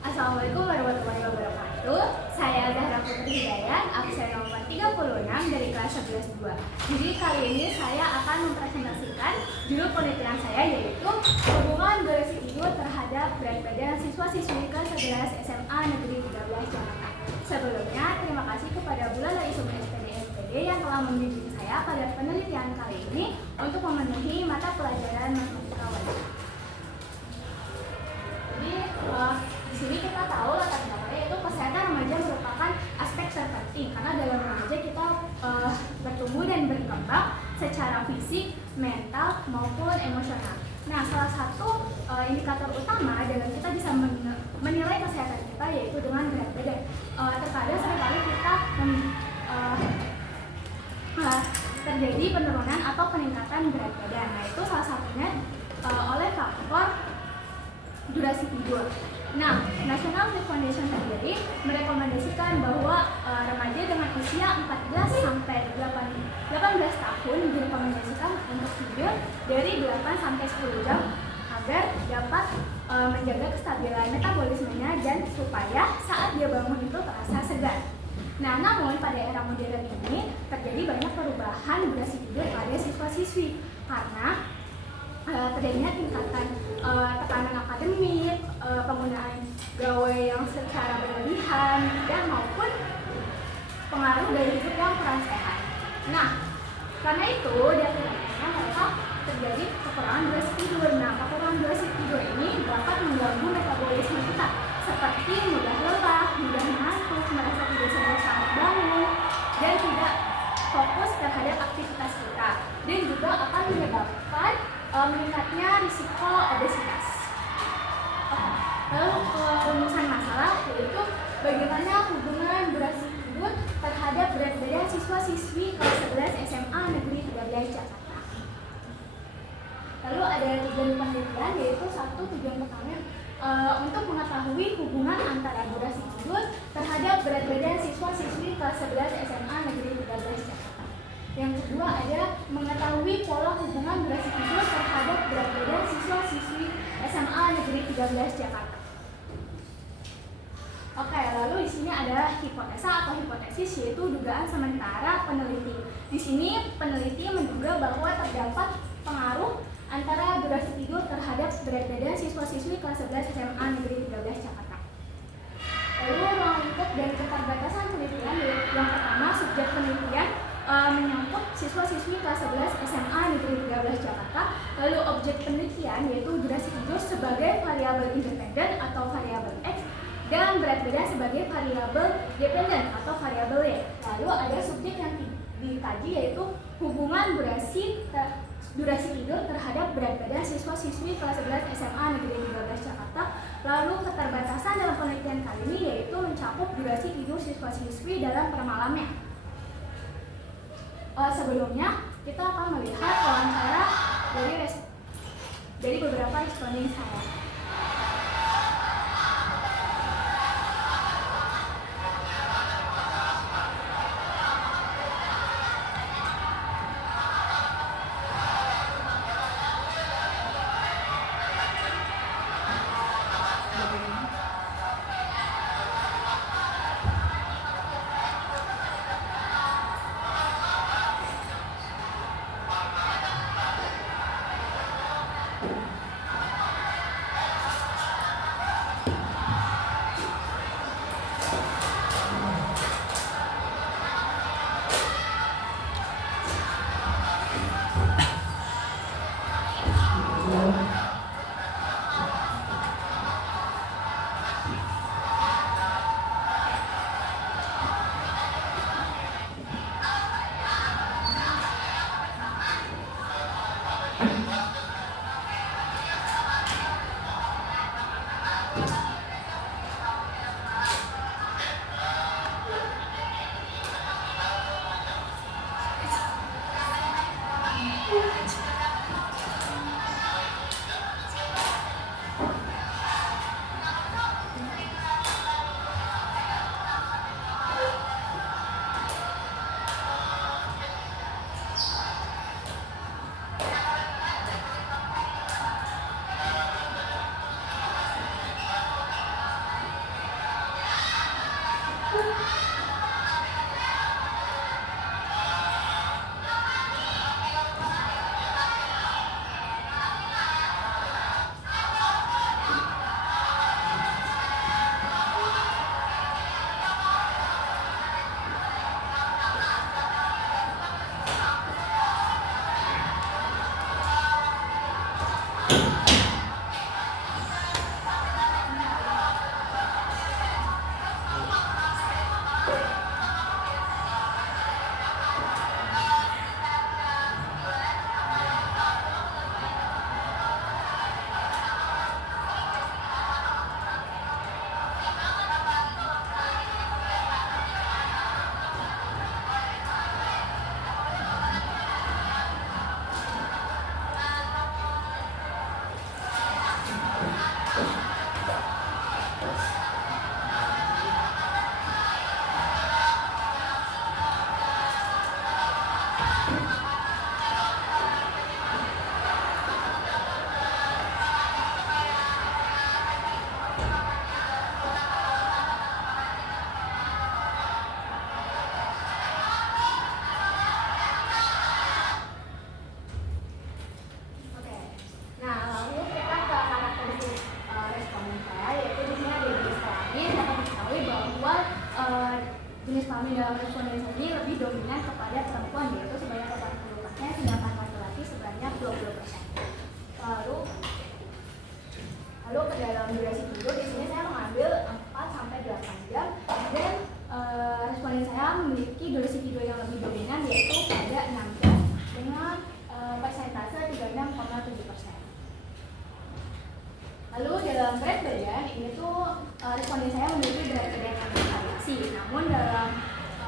Assalamualaikum warahmatullahi wabarakatuh. Saya Zahra Putri Hidayat, absen nomor 36 dari kelas 11-2. Jadi kali ini saya akan mempresentasikan judul penelitian saya, yaitu hubungan durasi tidur terhadap berat badan siswa-siswi kelas 11 SMA Negeri 13 Jakarta. Sebelumnya, terima kasih kepada Bulan Laisum SPD yang telah membimbing saya pada penelitian kali ini untuk memenuhi mata pelajaran matematika wajib. Jadi di sini kita tahu latar belakangnya itu kesehatan remaja merupakan aspek terpenting karena dalam remaja kita bertumbuh dan berkembang secara fisik, mental maupun emosional. Nah, salah satu indikator utama dalam kita bisa menilai kesehatan kita yaitu dengan berat badan. Terkadang seringkali kita terjadi penurunan atau peningkatan berat badan. Nah, itu salah satunya oleh faktor durasi tidur. Nah, National Sleep Foundation sendiri merekomendasikan bahwa remaja dengan usia 14 sampai 18 tahun direkomendasikan untuk tidur dari 8 sampai 10 jam agar dapat menjaga kestabilan metabolismenya dan supaya saat dia bangun itu terasa segar. Nah, namun pada era modern ini terjadi banyak perubahan durasi tidur pada siswa-siswi karena terjadinya tingkatan tekanan akademik, penggunaan gawai yang secara berlebihan, dan maupun pengaruh gaya hidup yang kurang sehat. Nah, karena itu diakibatkan mereka terjadi kekurangan durasi tidur. Nah, kekurangan durasi tidur ini dapat mengganggu metabolisme kita, seperti mudah lelah, mudah ngantuk, merasa tidak segar saat bangun, dan tidak fokus terhadap aktivitas kita, dan juga akan menyebabkan meningkatnya risiko obesitas. Lalu rumusan masalah yaitu bagaimana hubungan durasi tidur terhadap berat badan siswa-siswi kelas 11 SMA Negeri 13 Jakarta. Lalu ada tujuan penelitian, yaitu satu tujuan pertama untuk mengetahui hubungan antara durasi tidur terhadap berat badan siswa-siswi kelas 11 SMA Negeri 13 Jakarta. Yang kedua ada mengetahui pola hubungan durasi tidur terhadap berat badan siswa-siswi SMA Negeri 13 Jakarta. Oke, lalu di sini ada hipotesa atau hipotesis, yaitu dugaan sementara peneliti. Di sini peneliti menduga bahwa terdapat pengaruh antara durasi tidur terhadap berat badan siswa-siswi kelas 11 SMA Negeri 13 Jakarta. Lalu ruang lingkup dan keterbatasan penelitian, yang pertama subjek penelitian menyangkut siswa-siswi kelas 11 SMA Negeri 13 Jakarta. Lalu objek penelitian yaitu durasi tidur sebagai variabel independen atau variabel X dan berat badan sebagai variabel dependen atau variabel Y. Lalu ada subjek yang dikaji yaitu hubungan durasi tidur terhadap berat badan siswa-siswi kelas 11 SMA Negeri 13 Jakarta. Lalu keterbatasan dalam penelitian kali ini yaitu mencakup durasi tidur siswa-siswi dalam per malamnya. Sebelumnya kita akan melihat wawancara dari beberapa responden saya. dalam respondensi ini lebih dominan kepada perempuan, yaitu sebanyak 80%, sedangkan laki-laki sebanyak 20%. Lalu ke dalam durasi tidur, di sini saya mengambil 4 sampai 8 jam dan responden saya memiliki durasi tidur yang lebih dominan, yaitu pada 6 jam dengan persentase 36,7%. Lalu dalam berat badan, ini tuh responden saya memiliki berat badan yang bervariasi. Namun dalam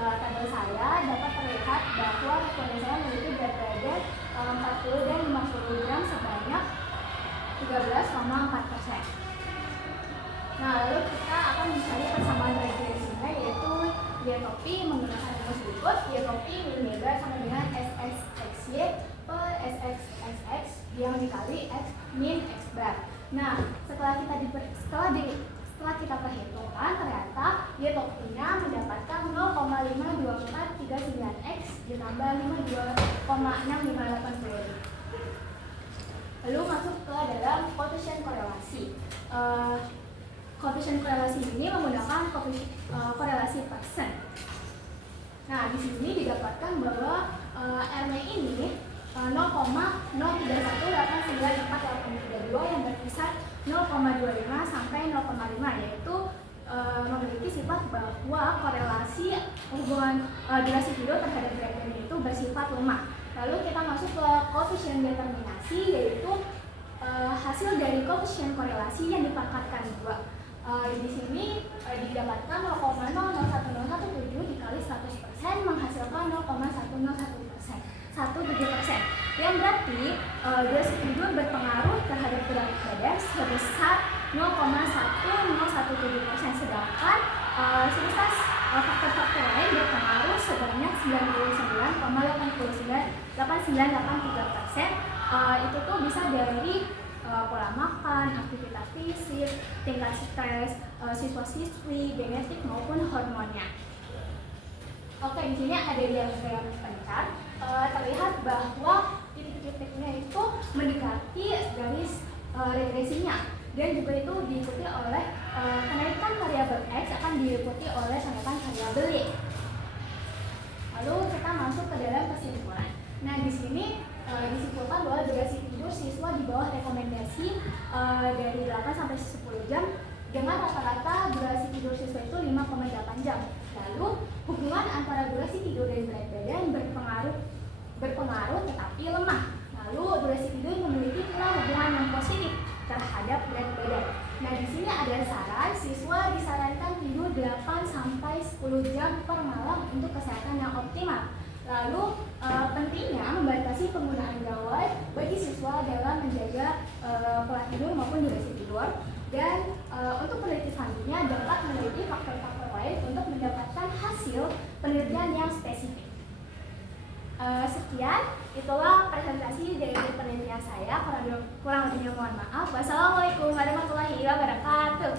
tabel saya dapat terlihat bahwa responden saya memiliki berat badan 40 dan 50 gram sebanyak 13,4%. Nah, lalu kita akan mencari persamaan regresinya, yaitu dietopi menggunakan rumus berikut. Dietopi nilai sama dengan SXXY per SXXX yang dikali X min X bar. Nah, setelah kita perhitungkan, ternyata dietopinya mendapatkan 0,5239X ditambah 52,6580. Lalu masuk ke dalam koefisien korelasi. Koefisien korelasi ini menggunakan korelasi persen. Nah, di sini didapatkan bahwa R-nya ini 0,03189482 yang berkisar 0,25 sampai 0,5, yaitu memiliki sifat bahwa korelasi hubungan durasi tidur terhadap berat badan itu bersifat lemah. Lalu kita masuk ke koefisien determinasi, yaitu hasil dari koefisien korelasi yang dipangkatkan 2. Di sini didapatkan 0,00117 dikali 100% menghasilkan 0,1017%, yang berarti durasi tidur berpengaruh terhadap berat badan sebesar 0,1017%, sedangkan sebesar faktor-faktor lain berpengaruh sebanyak 99,8983%. Itu tuh bisa dari pola makan, aktivitas fisik, tingkat stres siswa-siswi, genetik maupun hormonnya. Oke, di sini ada diagram pencar. Terlihat bahwa titik-titiknya itu mendekati garis regresinya, dan juga itu diikuti oleh kenaikan variabel X akan diikuti oleh kenaikan variabel Y. Lalu kita masuk ke dalam kesimpulan. Nah, di sini disimpulkan bahwa durasi tidur siswa di bawah rekomendasi dari 8 sampai 10 jam dengan rata-rata durasi tidur siswa itu 5,8 jam. Lalu hubungan antara durasi tidur dan berat badan berpengaruh tetapi lemah. Lalu durasi tidur memiliki pula hubungan yang positif terhadap berat badan. Nah, di sini ada saran, siswa disarankan tidur 8 sampai 10 jam per malam untuk kesehatan yang optimal. Lalu pentingnya membatasi penggunaan gawai bagi siswa dalam menjaga pola tidur maupun durasi tidur. Dan untuk peneliti selanjutnya dapat meneliti faktor-faktor lain untuk mendapatkan hasil penelitian yang spesifik. Sekian, itulah presentasi dari penelitian saya. Kurang lebihnya mohon maaf. Wassalamualaikum warahmatullahi wabarakatuh.